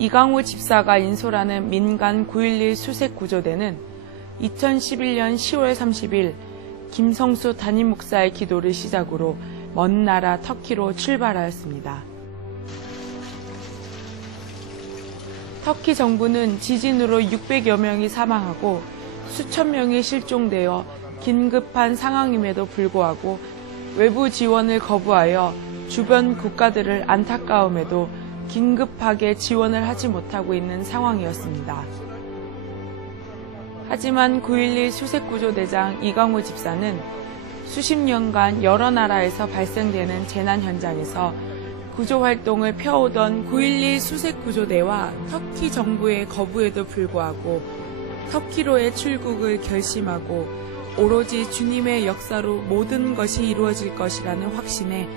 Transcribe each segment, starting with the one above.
이강우 집사가 인솔하는 민간 9.11 수색구조대는 2011년 10월 30일 김성수 담임 목사의 기도를 시작으로 먼 나라 터키로 출발하였습니다. 터키 정부는 지진으로 600여 명이 사망하고 수천 명이 실종되어 긴급한 상황임에도 불구하고 외부 지원을 거부하여 주변 국가들을 안타까움에도 긴급하게 지원을 하지 못하고 있는 상황이었습니다. 하지만 9.11 수색구조대장 이강우 집사는 수십 년간 여러 나라에서 발생되는 재난 현장에서 구조활동을 펴오던 9.11 수색구조대와 터키 정부의 거부에도 불구하고 터키로의 출국을 결심하고 오로지 주님의 역사로 모든 것이 이루어질 것이라는 확신에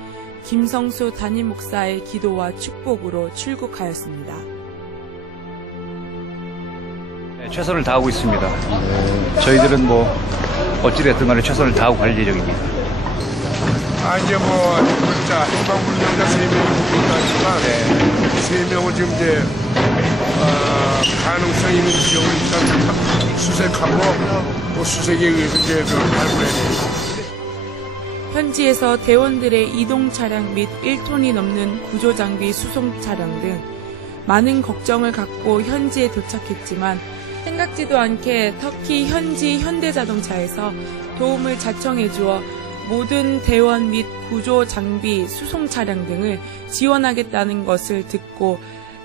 김성수 담임 목사의 기도와 축복으로 출국하였습니다. 최선을 다하고 있습니다. 저희들은 어찌됐든 간에 최선을 다하고 갈 예정입니다. 이제 진짜 해방훈련자 3명이 있지만 3명을 지금 이제 가능성 있는 지역을 일단 수색하고 또 수색에 의해서 이제 발굴해야 됩니다. 현지에서 대원들의 이동 차량 및 1톤이 넘는 구조 장비 수송 차량 등 많은 걱정을 갖고 현지에 도착했지만 생각지도 않게 터키 현지 현대자동차에서 도움을 자청해 주어 모든 대원 및 구조 장비 수송 차량 등을 지원하겠다는 것을 듣고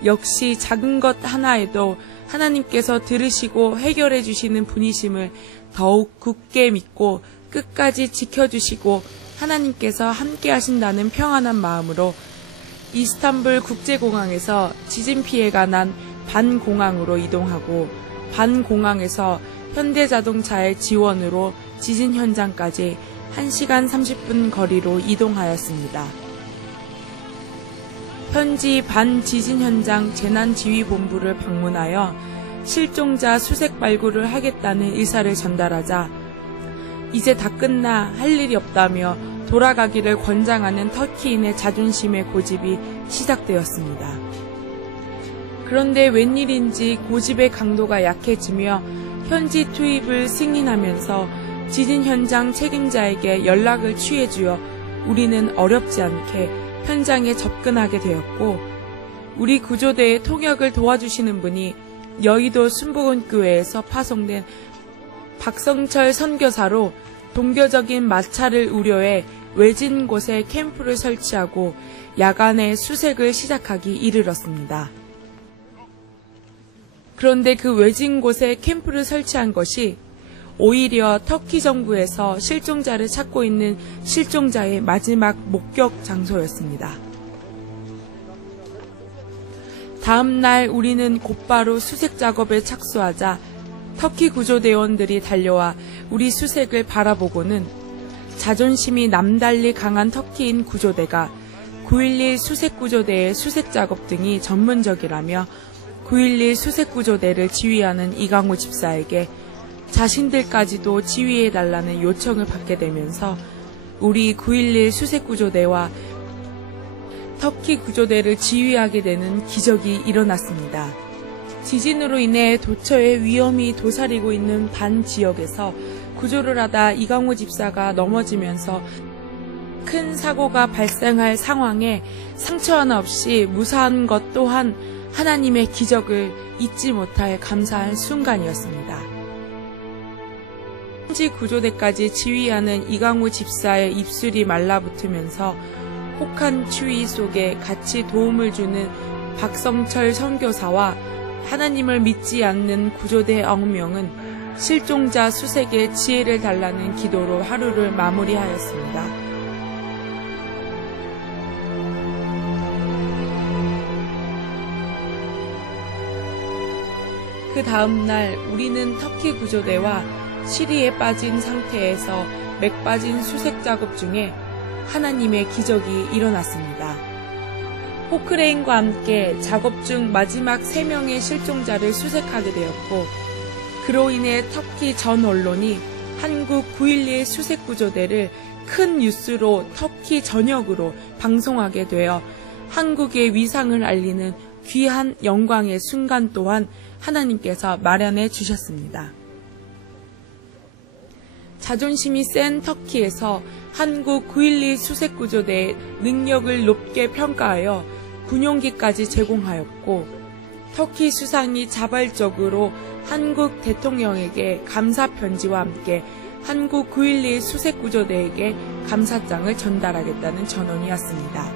역시 작은 것 하나에도 하나님께서 들으시고 해결해 주시는 분이심을 더욱 굳게 믿고 끝까지 지켜주시고 하나님께서 함께 하신다는 평안한 마음으로 이스탄불 국제공항에서 지진 피해가 난 반공항으로 이동하고 반공항에서 현대자동차의 지원으로 지진 현장까지 1시간 30분 거리로 이동하였습니다. 현지 반지진 현장 재난지휘본부를 방문하여 실종자 수색 발굴을 하겠다는 의사를 전달하자 이제 다 끝나 할 일이 없다며 돌아가기를 권장하는 터키인의 자존심의 고집이 시작되었습니다. 그런데 웬일인지 고집의 강도가 약해지며 현지 투입을 승인하면서 지진 현장 책임자에게 연락을 취해주어 우리는 어렵지 않게 현장에 접근하게 되었고 우리 구조대의 통역을 도와주시는 분이 여의도 순복음교회에서 파송된 박성철 선교사로 동교적인 마찰을 우려해 외진 곳에 캠프를 설치하고 야간에 수색을 시작하기 이르렀습니다. 그런데 그 외진 곳에 캠프를 설치한 것이 오히려 터키 정부에서 실종자를 찾고 있는 실종자의 마지막 목격 장소였습니다. 다음 날 우리는 곧바로 수색 작업에 착수하자 터키 구조대원들이 달려와 우리 수색을 바라보고는 자존심이 남달리 강한 터키인 구조대가 9.11 수색구조대의 수색 작업 등이 전문적이라며 9.11 수색구조대를 지휘하는 이강우 집사에게 자신들까지도 지휘해달라는 요청을 받게 되면서 우리 9.11 수색구조대와 터키 구조대를 지휘하게 되는 기적이 일어났습니다. 지진으로 인해 도처에 위험이 도사리고 있는 반 지역에서 구조를 하다 이강우 집사가 넘어지면서 큰 사고가 발생할 상황에 상처 하나 없이 무사한 것 또한 하나님의 기적을 잊지 못할 감사한 순간이었습니다. 현지 구조대까지 지휘하는 이강우 집사의 입술이 말라붙으면서 혹한 추위 속에 같이 도움을 주는 박성철 선교사와 하나님을 믿지 않는 구조대 9명은 실종자 수색에 지혜를 달라는 기도로 하루를 마무리하였습니다. 그 다음 날 우리는 터키 구조대와 시리에 빠진 상태에서 맥 빠진 수색 작업 중에 하나님의 기적이 일어났습니다. 포크레인과 함께 작업 중 마지막 3명의 실종자를 수색하게 되었고 그로 인해 터키 전 언론이 한국 9.11 수색구조대를 큰 뉴스로 터키 전역으로 방송하게 되어 한국의 위상을 알리는 귀한 영광의 순간 또한 하나님께서 마련해 주셨습니다. 자존심이 센 터키에서 한국 9.12 수색구조대의 능력을 높게 평가하여 군용기까지 제공하였고, 터키 수상이 자발적으로 한국 대통령에게 감사 편지와 함께 한국 9.12 수색구조대에게 감사장을 전달하겠다는 전언이었습니다.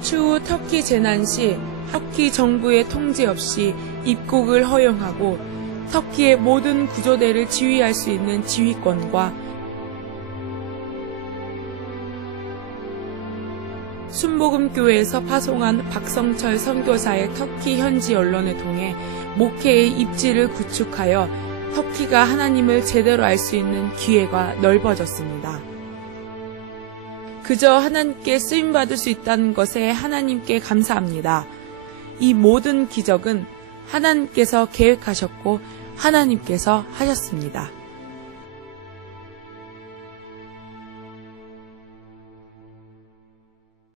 추후 터키 재난 시 터키 정부의 통제 없이 입국을 허용하고 터키의 모든 구조대를 지휘할 수 있는 지휘권과 순복음교회에서 파송한 박성철 선교사의 터키 현지 언론을 통해 목회의 입지를 구축하여 터키가 하나님을 제대로 알 수 있는 기회가 넓어졌습니다. 그저 하나님께 쓰임받을 수 있다는 것에 하나님께 감사합니다. 이 모든 기적은 하나님께서 계획하셨고 하나님께서 하셨습니다.